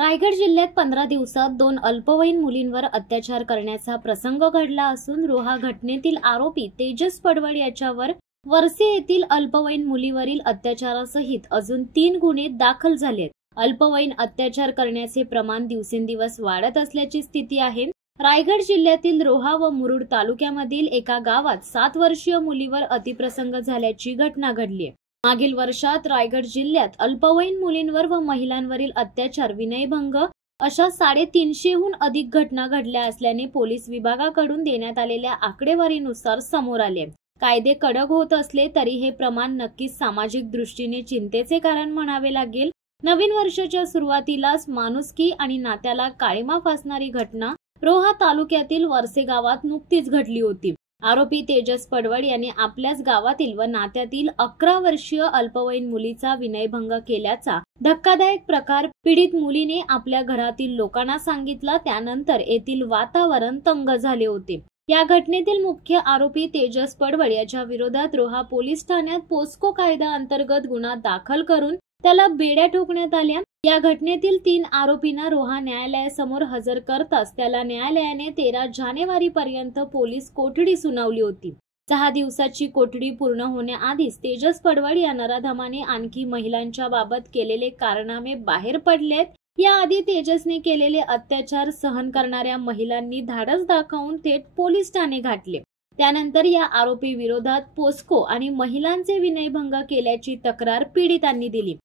रायगड जिल्ह्यात 15 दिवसात 2 अल्पवयीन मुलींवर अत्याचार करण्याचा प्रसंग घडला असून रोहा घटनेतील आरोपी तेजस पडवळ याच्यावर वरसे येथील अल्पवयीन मुलीवरील अत्याचारासहित अजून 3 गुन्हे दाखल झालेत। अल्पवयीन अत्याचार करण्याचे प्रमाण दिवसेंदिवस वाढत असल्याची स्थिती आहे। रायगड जिल्ह्यातील रोहा व मुरुड तालुक्यामधील एका गावात 7 वर्षीय मुलीवर अतिप्रसंग झाल्याची घटना घडली आहे। मागील वर्षात रायगड जिल्ह्यात अल्पवयीन मुलींवर व महिलांवरील अत्याचार, विनयभंग अशा 350हून अधिक घटना घडल्या असल्याने पोलीस विभागाकडून देण्यात आलेल्या आकडेवारीनुसार समोर आले। कायदे कडक होत असले तरी हे प्रमाण नक्कीच सामाजिक दृष्टीने चिंतेचे कारण म्हणावे लागेल। नवीन वर्षाच्या सुरुवातीलाच माणुसकी आणि नात्याला काळिमा फासणारी घटना रोहा तालुक्यातील वरसे गावात नुकतीच घडली होती। आरोपी तेजस पडवळ यांनी आपल्याच गावातील व नात्यातील 11 वर्षीय अल्पवयीन मुलीचा विनयभंग केल्याचा धक्कादायक प्रकार पीडित मुलीने आपल्या घरातील लोकांना सांगितला। त्यानंतर येथील वातावरण तंग झाले होते। या घटनेतील मुख्य आरोपी तेजस पडवळ याच्या विरोधात रोहा पोलीस ठाण्यात पोस्को कायदा अंतर्गत गुन्हा दाखल करून त्याला बेड्या ठोकण्यात आल्या। या घटनेतील 3 आरोपींना रोहा न्यायालयासमोर हजर करताच त्याला न्यायालयाने 13 जानेवारी पर्यंत पोलीस कोठडी सुनावली होती। 6 दिवसाची कोठडी पूर्ण होण्याआधीच तेजस पडवळ या नराधमाने आणखी महिलांच्या बाबत केलेले कारनामे बाहेर पडलेत। याआधी तेजसने केलेले अत्याचार सहन करणाऱ्या महिलांनी धाडस दाखवून थेट पोलीस ठाणे गाठले। त्यानंतर या आरोपी विरोधात पोस्को आणि महिलांचे विनयभंग केल्याची तक्रार पीडितांनी दिली।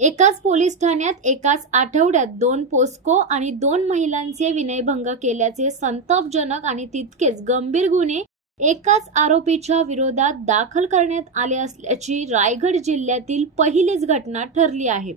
एकाच पोलीस ठाण्यात एकाच आठवड्यात 2 पोस्को आणि 2 महिलांचे विनयभंग केल्याचे संतापजनक आणि तितकेच गंभीर गुन्हे एकाच आरोपीच्या विरोधात दाखल करण्यात आले असल्याची रायगड जिल्ह्यातील पहिलीच घटना ठरली आहे।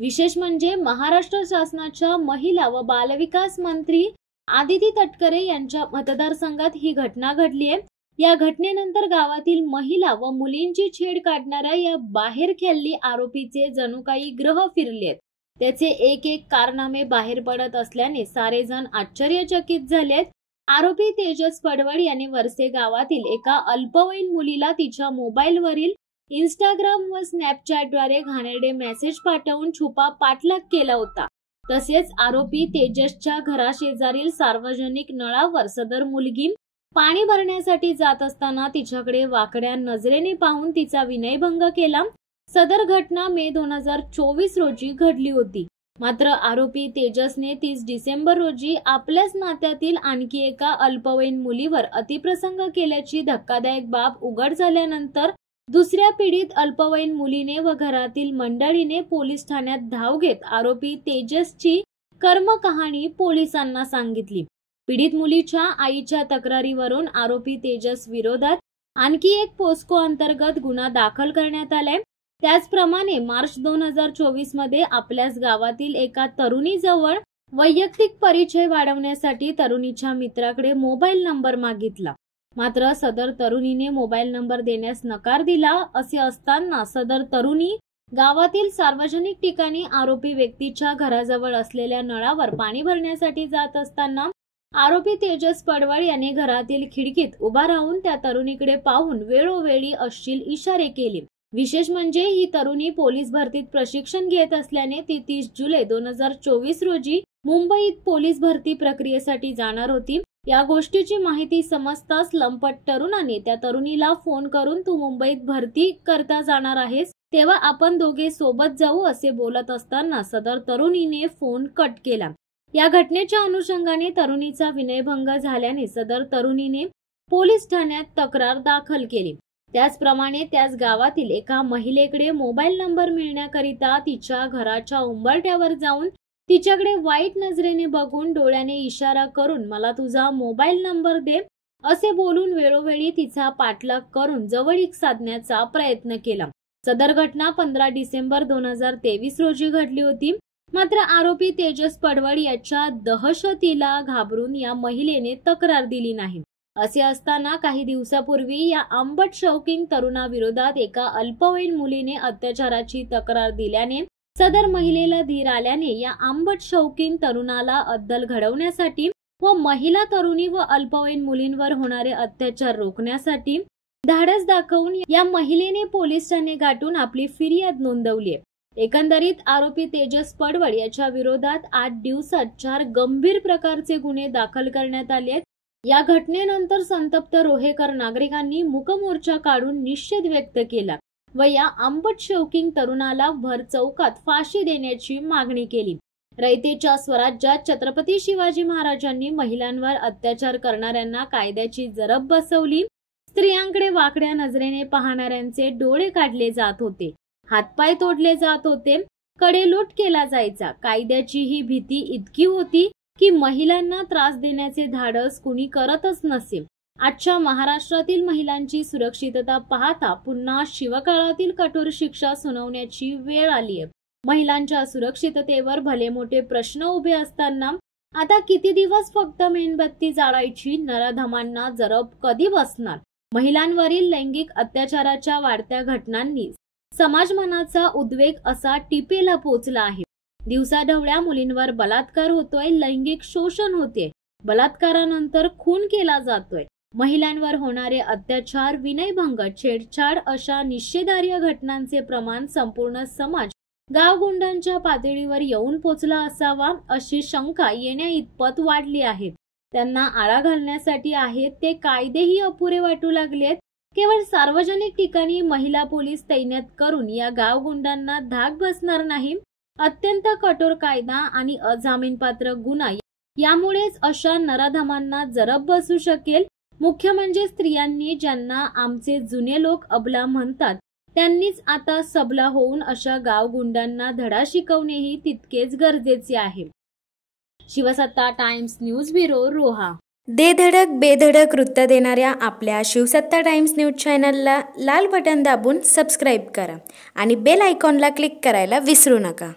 विशेष म्हणजे महाराष्ट्र शासनाच्या महिला व बालविकास मंत्री आदिती तटकरे यांच्या मतदारसंघात ही घटना घडली आहे। या घटनेनंतर गावातील महिला व मुलींची छेड काढणाऱ्या या बाहेरखेल्ली आरोपीचे जणू काही ग्रह फिरलेत। त्याचे एक कारनामे बाहेर पडत असल्याने सारे जण आश्चर्यचकित झालेत। आरोपी तेजस पडवळ यांनी वरसे गावातील एका अल्पवयीन मुलीला तिच्या मोबाईलवरील इंस्टाग्राम व स्नॅपचॅटद्वारे घाणेरडे मेसेज पाठवून छुपा पाठलाग केला होता। तसेच आरोपी तेजसच्या घराशेजारील सार्वजनिक नळावर सदर मुलगी पाणी भरण्यासाठी जात असताना तिच्याकडे वाकड्या नजरेने पाहून तिचा विनयभंग केला। सदर घटना मे 2024 रोजी घडली होती। मात्र आरोपी तेजसने 30 डिसेंबर रोजी आपल्याच नात्यातील आणखी एका अल्पवयीन मुलीवर अतिप्रसंग केल्याची धक्कादायक बाब उघड झाल्यानंतर दुसऱ्या पीडित अल्पवयीन मुलीने व घरातील मंडळीने पोलीस ठाण्यात धाव घेत आरोपी तेजसची कर्मकहाणी पोलिसांना सांगितली। पीडित मुलीच्या आईच्या तक्रारीवरून आरोपी तेजस विरोधात आणखी एक पोस्को अंतर्गत गुन्हा दाखल करण्यात आलाय। त्याचप्रमाणे मार्च 2024 मध्ये आपल्याच गावातील एका तरुणीजवळ वैयक्तिक परिचय वाढवण्यासाठी तरुणीच्या मित्राकडे मोबाईल नंबर मागितला। मात्र सदर तरुणीने मोबाईल नंबर देण्यास नकार दिला। असे असताना सदर तरुणी गावातील सार्वजनिक ठिकाणी आरोपी व्यक्तीच्या घराजवळ असलेल्या नळावर पाणी भरण्यासाठी जात असताना आरोपी तेजस पडवळ याने घरातील खिडकीत उभा राहून त्या तरुणीकडे पाहून वेळोवेळी अश्लील इशारे केले। विशेष म्हणजे ही तरुणी पोलीस भरतीत प्रशिक्षण घेत असल्याने ती 30 जुलै 2024 रोजी मुंबईत पोलीस भरती प्रक्रियेसाठी जाणार होती। या गोष्टीची माहिती समजताच लंपट तरुणाने त्या तरुणीला फोन करून तू मुंबईत भरती करता जाणार आहेस तेव्हा आपण दोघे सोबत जाऊ असे बोलत असताना सदर तरुणीने फोन कट केला। या घटनेच्या अनुषंगाने तरुणीचा विनयभंग झाल्याने सदर तरुणीने पोलीस ठाण्यात तक्रार दाखल केली। त्याचप्रमाणे त्याच गावातील एका महिलेकडे मोबाईल नंबर मिळण्याकरिता तिच्या घराच्या उंबरठ्यावर जाऊन तिच्याकडे वाईट नजरेने बघून डोळ्याने इशारा करून मला तुझा मोबाईल नंबर दे असे बोलून वेळोवेळी तिचा पाठलाग करून जवळीक साधण्याचा प्रयत्न केला। सदर घटना 15 डिसेंबर 2023 रोजी घडली होती। मात्र आरोपी तेजस पडवळ याच्या दहशतीला घाबरून या महिलेने तक्रार दिली नाही। असे असताना काही दिवसापूर्वी या आंबट शौकीन तरुणाविरोधात एका अल्पवयीन मुलीने अत्याचाराची तक्रार दिल्याने सदर महिलेला धीर आल्याने या आंबट शौकीन तरुणाला अद्दल घडवण्यासाठी व महिला तरुणी व अल्पवयीन मुलींवर होणारे अत्याचार रोखण्यासाठी धाडस दाखवून या महिलेने पोलीस ठाणे गाठून आपली फिर्याद नोंदवली आहे। एकंदरीत आरोपी तेजस पडवळ याच्या विरोधात 8 दिवसात 4 गंभीर प्रकारचे गुन्हे दाखल करण्यात आले आहेत। या घटनेनंतर संतप्त रोहेकर नागरिकांनी मूकमोर्चा काढून निषेध व्यक्त केला व या आंबट शौकिंग तरुणाला भर चौकात फाशी देण्याची मागणी केली। रयतेच्या स्वराज्यात छत्रपती शिवाजी महाराजांनी महिलांवर अत्याचार करणाऱ्यांना कायद्याची जरब बसवली। स्त्रियांकडे वाकड्या नजरेने पाहणाऱ्यांचे डोळे काढले जात होते, हातपाय तोडले जात होते, कडेलूट केला जायचा। कायद्याची ही भीती इतकी होती की महिलांना त्रास देण्याचे धाडस कुणी करतच नसे। आजच्या महाराष्ट्रातील महिलांची सुरक्षितता पाहता पुन्हा शिवकाळातील कठोर शिक्षा सुनावण्याची वेळ आली आहे। महिलांच्या सुरक्षिततेवर भले मोठे प्रश्न उभे असताना आता किती दिवस फक्त मेणबत्ती जाळायची? नराधमांना जरब कधी बसणार? महिलांवरील लैंगिक अत्याचाराच्या वाढत्या घटनांनी समाज मनाचा उद्वेग असा टिपेला पोचला आहे। दिवसाढवळ्या मुलींवर बलात्कार होतोय, लैंगिक शोषण होते, बलात्कारानंतर खून केला जातोय। महिलांवर होणारे अत्याचार, विनयभंग, छेडछाड अशा निषेधार्ह घटनांचे प्रमाण संपूर्ण समाज गावगुंडांच्या पातळीवर येऊन पोचला असावा अशी शंका येण्या इतपत वाढली आहे। त्यांना आळा घालण्यासाठी आहेत ते कायदेही अपुरे वाटू लागलेत। केवळ सार्वजनिक ठिकाणी महिला पोलीस तैनात करून या गावगुंडांना धाक बसणार नाही। अत्यंत कठोर कायदा आणि अजामीनपात्र गुन्हा यामुळेच अशा नराधमांना जरब बसू शकेल। मुख्य म्हणजे स्त्रियांनी, ज्यांना आमचे जुने लोक अबला म्हणतात, त्यांनीच आता सबला होऊन अशा गावगुंडांना धडा शिकवणेही तितकेच गरजेचे आहे। शिवसत्ता टाइम्स न्यूज ब्युरो, रोहा। दे धडक बेधडक वृत्त देणाऱ्या आपल्या शिवसत्ता टाइम्स न्यूज चॅनलला लाल बटन दाबून सबस्क्राईब करा आणि बेल आयकॉनला क्लिक करायला विसरू नका।